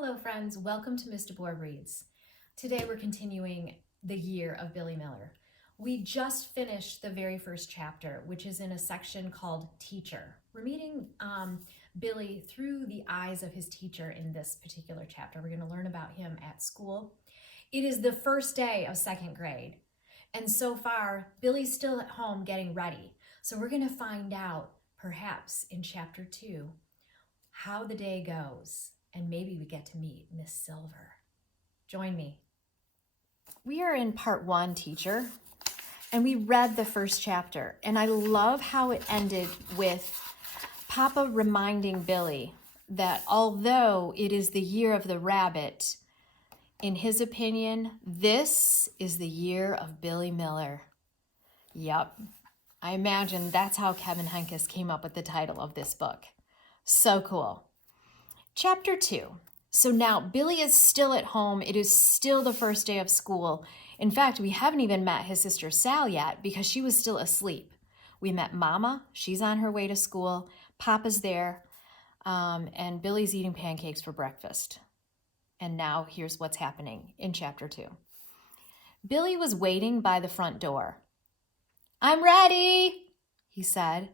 Hello friends, welcome to Miss DeBoer Reads. Today we're continuing the year of Billy Miller. We just finished the very first chapter, which is in a section called Teacher. We're meeting Billy through the eyes of his teacher in this particular chapter. We're going to learn about him at school. It is the first day of second grade, and so far Billy's still at home getting ready. So we're going to find out, perhaps in chapter 2, how the day goes. And maybe we get to meet Miss Silver. Join me. We are in part 1, Teacher, and we read the first chapter. And I love how it ended with Papa reminding Billy that although it is the year of the rabbit, in his opinion, this is the year of Billy Miller. Yep, I imagine that's how Kevin Henkes came up with the title of this book. So cool. Chapter 2. So now Billy is still at home. It is still the first day of school. In fact, we haven't even met his sister Sal yet because she was still asleep. We met Mama. She's on her way to school. Papa's there. And Billy's eating pancakes for breakfast. And now here's what's happening in chapter 2. Billy was waiting by the front door. "I'm ready," he said.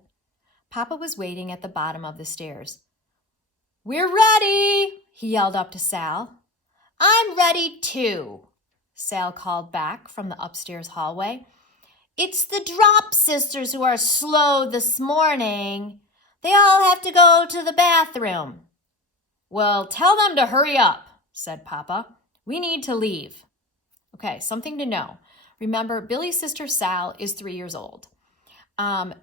Papa was waiting at the bottom of the stairs. "We're ready," he yelled up to Sal. "I'm ready too," Sal called back from the upstairs hallway. "It's the Drop sisters who are slow this morning. They all have to go to the bathroom." "Well, tell them to hurry up," said Papa. "We need to leave." Okay, something to know. Remember, Billy's sister Sal is 3 years old.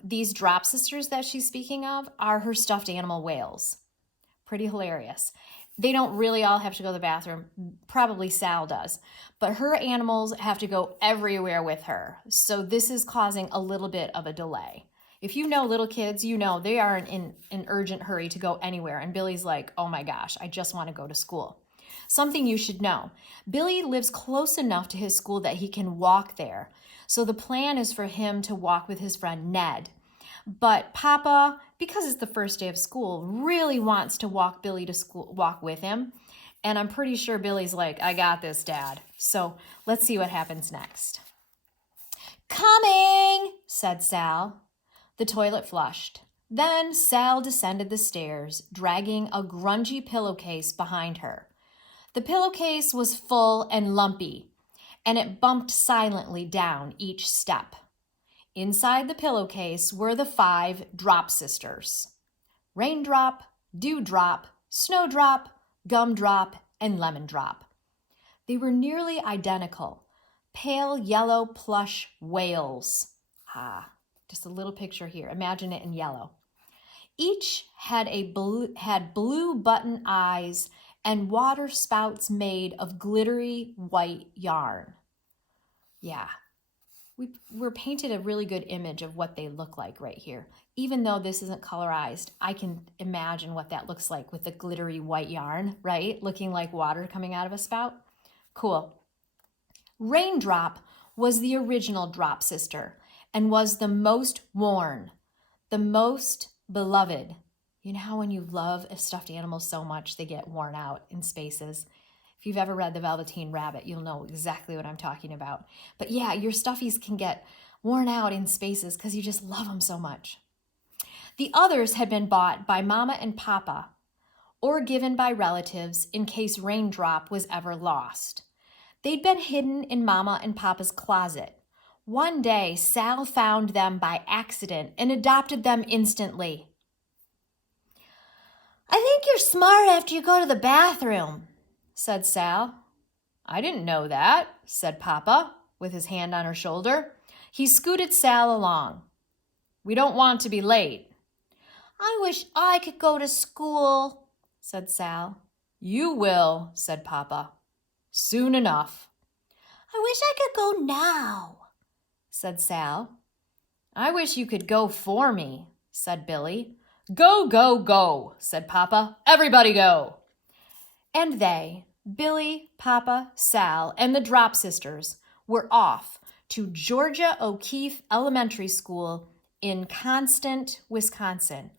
These Drop sisters that she's speaking of are her stuffed animal whales. Pretty hilarious. They don't really all have to go to the bathroom. Probably Sal does. But her animals have to go everywhere with her. So this is causing a little bit of a delay. If you know little kids, you know they are in an urgent hurry to go anywhere. And Billy's like, oh my gosh, I just want to go to school. Something you should know. Billy lives close enough to his school that he can walk there. So the plan is for him to walk with his friend Ned. But Papa, because it's the first day of school, really wants to walk Billy to school, walk with him. And I'm pretty sure Billy's like, "I got this, Dad." So let's see what happens next. "Coming," said Sal. The toilet flushed. Then Sal descended the stairs, dragging a grungy pillowcase behind her. The pillowcase was full and lumpy, and it bumped silently down each step. Inside the pillowcase were the 5 Drop sisters: Raindrop, Dewdrop, Snowdrop, Gumdrop, and Lemondrop. They were nearly identical, pale yellow plush whales. Just a little picture here. Imagine it in yellow. Each had blue button eyes and water spouts made of glittery white yarn. Yeah. We're painted a really good image of what they look like right here. Even though this isn't colorized, I can imagine what that looks like with the glittery white yarn, right? Looking like water coming out of a spout. Cool. Raindrop was the original Drop sister and was the most worn, the most beloved. You know how when you love a stuffed animal so much, they get worn out in spaces? If you've ever read The Velveteen Rabbit, you'll know exactly what I'm talking about. But yeah, your stuffies can get worn out in spaces because you just love them so much. The others had been bought by Mama and Papa or given by relatives in case Raindrop was ever lost. They'd been hidden in Mama and Papa's closet. One day, Sal found them by accident and adopted them instantly. "I think you're smart after you go to the bathroom," said Sal. "I didn't know that," said Papa, with his hand on her shoulder. He scooted Sal along. "We don't want to be late." "I wish I could go to school," said Sal. "You will," said Papa. "Soon enough." "I wish I could go now," said Sal. "I wish you could go for me," said Billy. "Go, go, go," said Papa. "Everybody go." And they, Billy, Papa, Sal, and the Drop sisters, were off to Georgia O'Keeffe Elementary School in Constant, Wisconsin.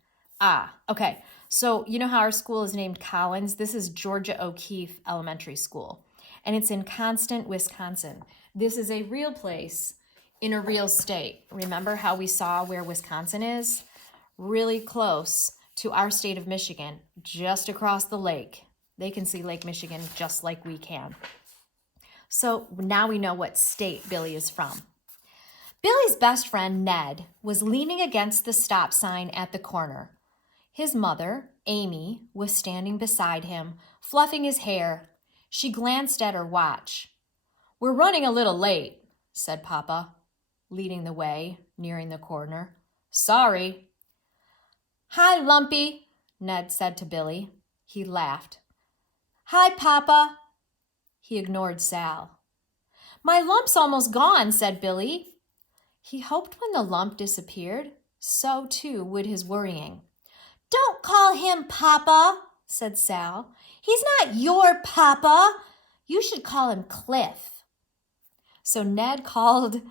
Okay. So you know how our school is named Collins? This is Georgia O'Keeffe Elementary School, and it's in Constant, Wisconsin. This is a real place in a real state. Remember how we saw where Wisconsin is? Really close to our state of Michigan, just across the lake. They can see Lake Michigan just like we can. So now we know what state Billy is from. Billy's best friend, Ned, was leaning against the stop sign at the corner. His mother, Amy, was standing beside him, fluffing his hair. She glanced at her watch. "We're running a little late," said Papa, leading the way, nearing the corner. "Sorry." "Hi, Lumpy," Ned said to Billy. He laughed. "Hi, Papa." He ignored Sal. "My lump's almost gone," said Billy. He hoped when the lump disappeared, so too would his worrying. "Don't call him Papa," said Sal. "He's not your Papa. You should call him Cliff." So Ned called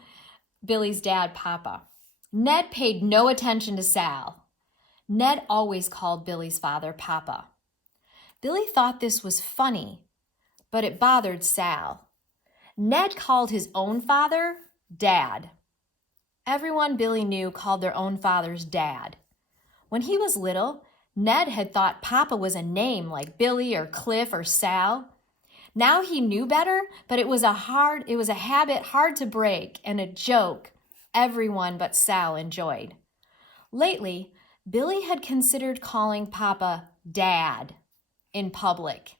Billy's dad Papa. Ned paid no attention to Sal. Ned always called Billy's father Papa. Billy thought this was funny, but it bothered Sal. Ned called his own father Dad. Everyone Billy knew called their own fathers Dad. When he was little, Ned had thought Papa was a name like Billy or Cliff or Sal. Now he knew better, but it was a habit hard to break and a joke everyone but Sal enjoyed. Lately, Billy had considered calling Papa Dad in public.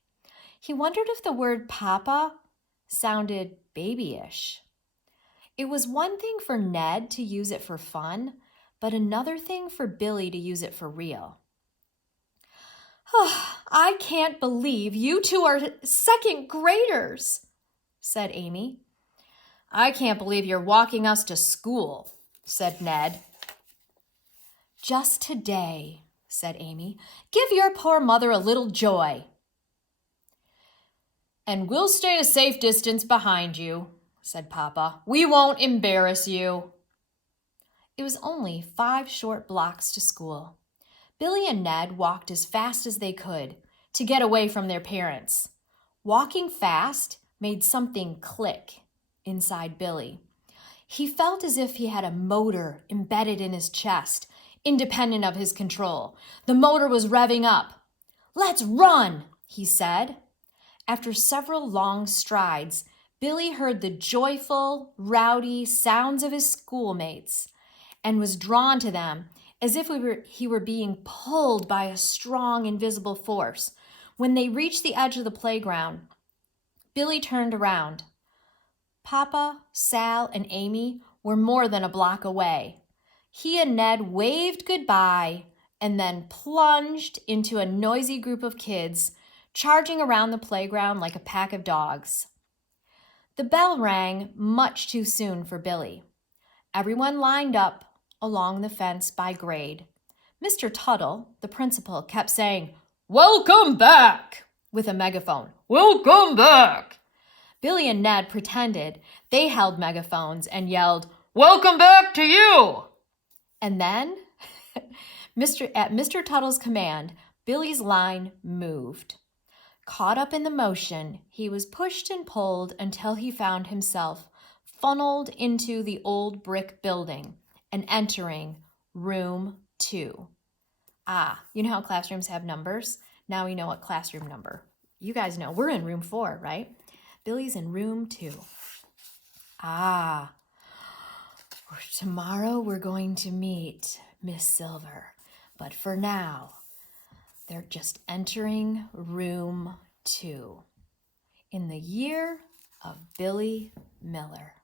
He wondered if the word Papa sounded babyish. It was one thing for Ned to use it for fun, but another thing for Billy to use it for real. "Oh, I can't believe you two are second graders," said Amy. "I can't believe you're walking us to school," said Ned. "Just today," said Amy. "Give your poor mother a little joy." "And we'll stay a safe distance behind you," said Papa. "We won't embarrass you." It was only 5 short blocks to school. Billy and Ned walked as fast as they could to get away from their parents. Walking fast made something click inside Billy. He felt as if he had a motor embedded in his chest, independent of his control. The motor was revving up. "Let's run," he said. After several long strides, Billy heard the joyful, rowdy sounds of his schoolmates and was drawn to them as if he were being pulled by a strong, invisible force. When they reached the edge of the playground, Billy turned around. Papa, Sal, and Amy were more than a block away. He and Ned waved goodbye and then plunged into a noisy group of kids charging around the playground like a pack of dogs. The bell rang much too soon for Billy. Everyone lined up along the fence by grade. Mr. Tuttle, the principal, kept saying, "Welcome back," with a megaphone. "Welcome back." Billy and Ned pretended they held megaphones and yelled, "Welcome back to you." And then, at Mr. Tuttle's command, Billy's line moved. Caught up in the motion, he was pushed and pulled until he found himself funneled into the old brick building and entering room 2. You know how classrooms have numbers? Now we know what classroom number. You guys know, we're in room 4, right? Billy's in room 2. Tomorrow we're going to meet Miss Silver. But for now, they're just entering room 2 in the year of Billy Miller.